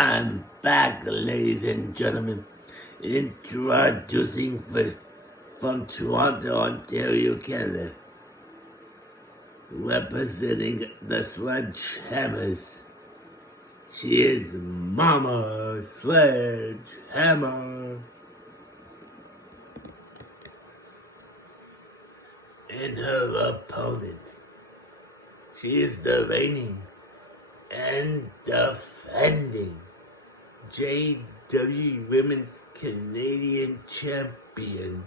I'm back, ladies and gentlemen, introducing first from Toronto, Ontario, Canada, representing the Sledgehammers. She is Mama Sledgehammer. And her opponent, she is the reigning and defending JWE Women's Canadian Champion,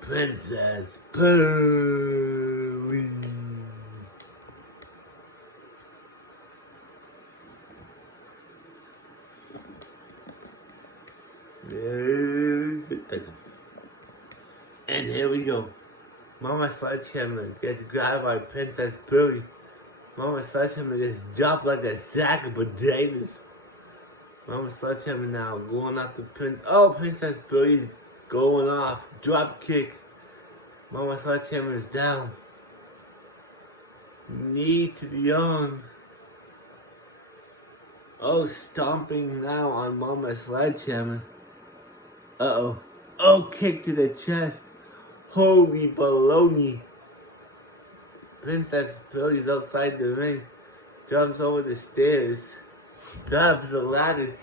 Princess Pearly. And here we go. Mama Sledgehammer gets grabbed by Princess Pearly. Mama Sledgehammer gets dropped like a sack of potatoes. Mama Sledgehammer now going after Princess Pearly's going off. Drop kick. Mama Sledgehammer is down. Knee to the arm. Oh, stomping now on Mama Sledgehammer. Oh, kick to the chest. Holy baloney. Princess Pearly's outside the ring. Jumps over the stairs. Grabs the ladder.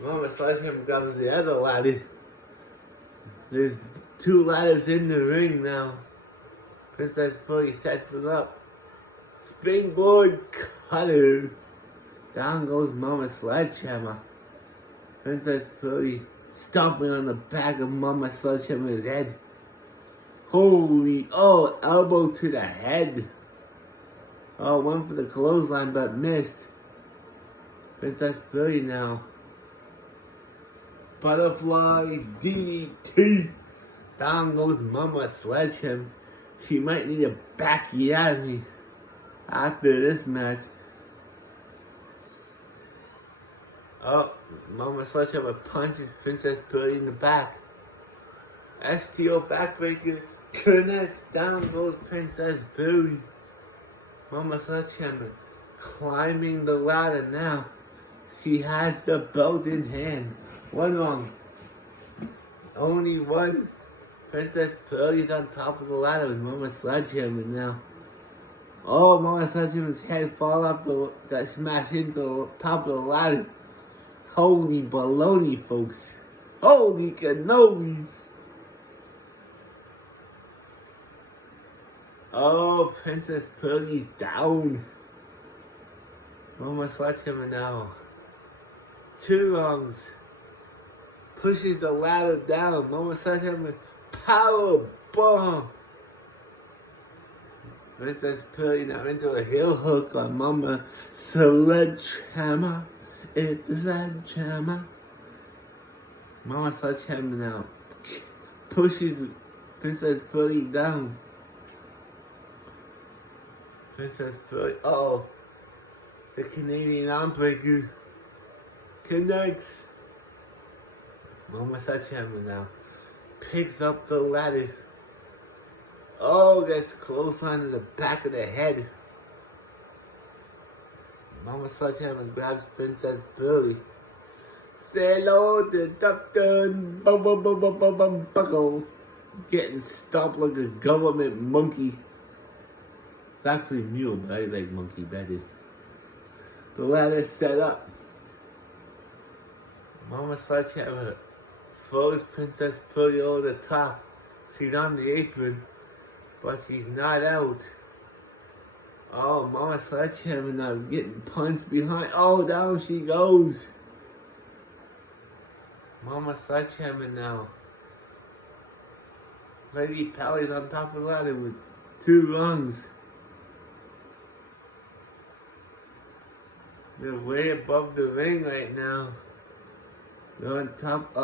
Mama Sledgehammer grabs the other ladder. There's two ladders in the ring now. Princess Pearly sets it up. Springboard cutter. Down goes Mama Sledgehammer. Princess Pearly stomping on the back of Mama Sledgehammer's head. Holy, elbow to the head. Went for the clothesline but missed. Princess Pearly now. Butterfly DDT. Down goes Mama Sledgehammer. She might need a bacchiotomy after this match. Mama Sledgehammer punches Princess Pearly in the back. STO backbreaker connects. Down goes Princess Pearly. Mama Sledgehammer climbing the ladder now. She has the belt in hand. One wrong. Only one. Princess Pearly's on top of the ladder with Mama Sledgehammer now. Mama Sledgehammer's head got smashed into the top of the ladder. Holy baloney, folks. Holy cannolis. Princess Pearly's down. Mama Sledgehammer now. Two wrongs. Pushes the ladder down. Mama Sledgehammer power bomb. Princess Pearly now into a heel hook on Mama Sledgehammer. It's a sledgehammer. Mama Sledgehammer now pushes Princess Pearly down. Princess Pearly, the Canadian armbreaker connects. Mama Sledgehammer now picks up the ladder. Gets close on the back of the head. Mama Sledgehammer grabs Princess Pearly. Say hello to Dr. Buckle. Getting stomped like a government monkey. It's actually mule, but I like monkey better. The ladder's set up. Mama Sledgehammer throws Princess Pearly over the top. She's on the apron, but she's not out. Mama Sledgehammer now getting punched behind. Down she goes. Mama Sledgehammer now. Lady Pally's on top of the ladder with two rungs. They're way above the ring right now. They're on top.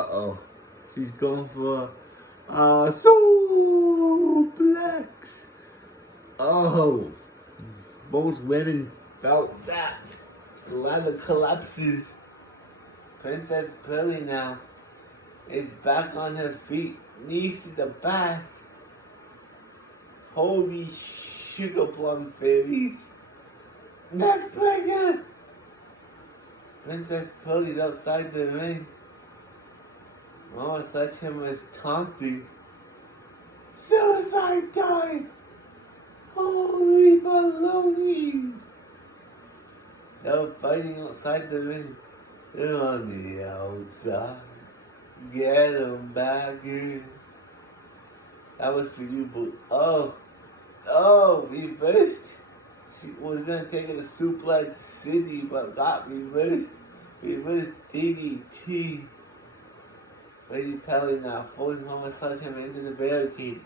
She's going for a suplex. Both women felt that. The ladder collapses. Princess Pearly now is back on her feet. Knees to the back. Holy sugar plum fairies. Neckbreaker! Princess Pearlie's outside the ring. Mama Sledgehammer is taunting. Suicide dive! Holy baloney! They're fighting outside the ring. They're on the outside. Get them back in. That was for you, boo. Oh, reversed. She was gonna take it to Suplex City, but got reversed. Reversed DDT. Lady Pelly now forcing Mama Sledgehammer into the barricade.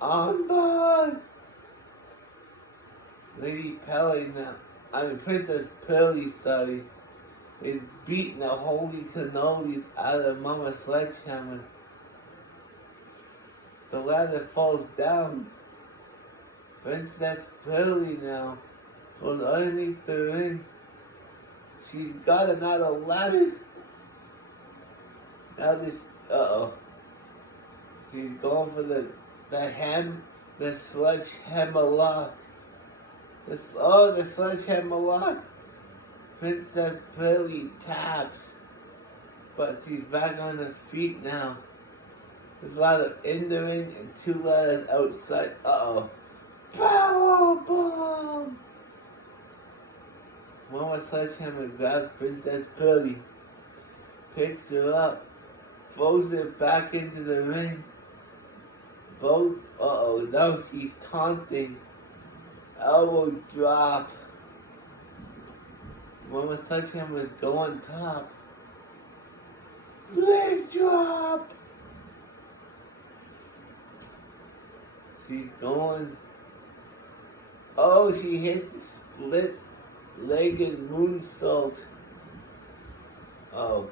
On board! Lady Pelly now, Princess Pearlie, sorry, is beating the holy cannolis out of Mama Sledgehammer. The ladder falls down. Princess Pearlie now goes underneath the ring. She's got another ladder. Now this, she's going for the sledgehammer lock. The sledgehammer lock. Princess Pearlie taps, but she's back on her feet now. There's a lot of in the ring and 2 ladders outside. Powerbomb! Mama Sledgehammer grabs Princess Pearlie, picks her up, throws her back into the ring. Now she's taunting. Elbow drop. Mama Sledgehammer is going top. Leg drop! She's going. She hits the split-legged moonsault.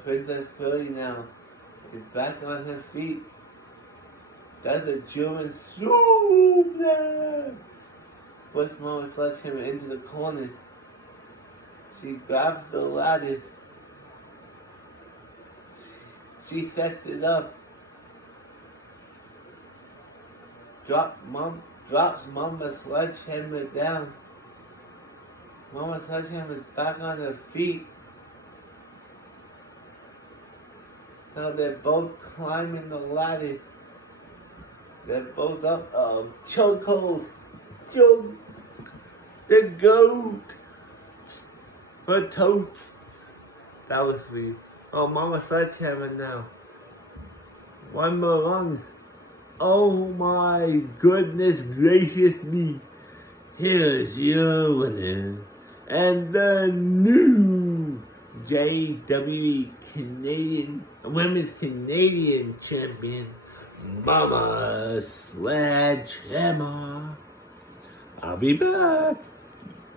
Princess Pearlie now is back on her feet. That's a German suplex. Puts Mama Sledgehammer into the corner. She grabs the ladder. She sets it up. Drops Mama Sledgehammer down. Mama Sledgehammer is back on her feet. Now they're both climbing the ladder. They're both up. Chokehold. The goat. Her totes. That was for you. Mama Sledgehammer now. One more run. Oh my goodness gracious me. Here's your winner. And the new JWE Women's Canadian Champion, Mama Sledgehammer. I'll be back.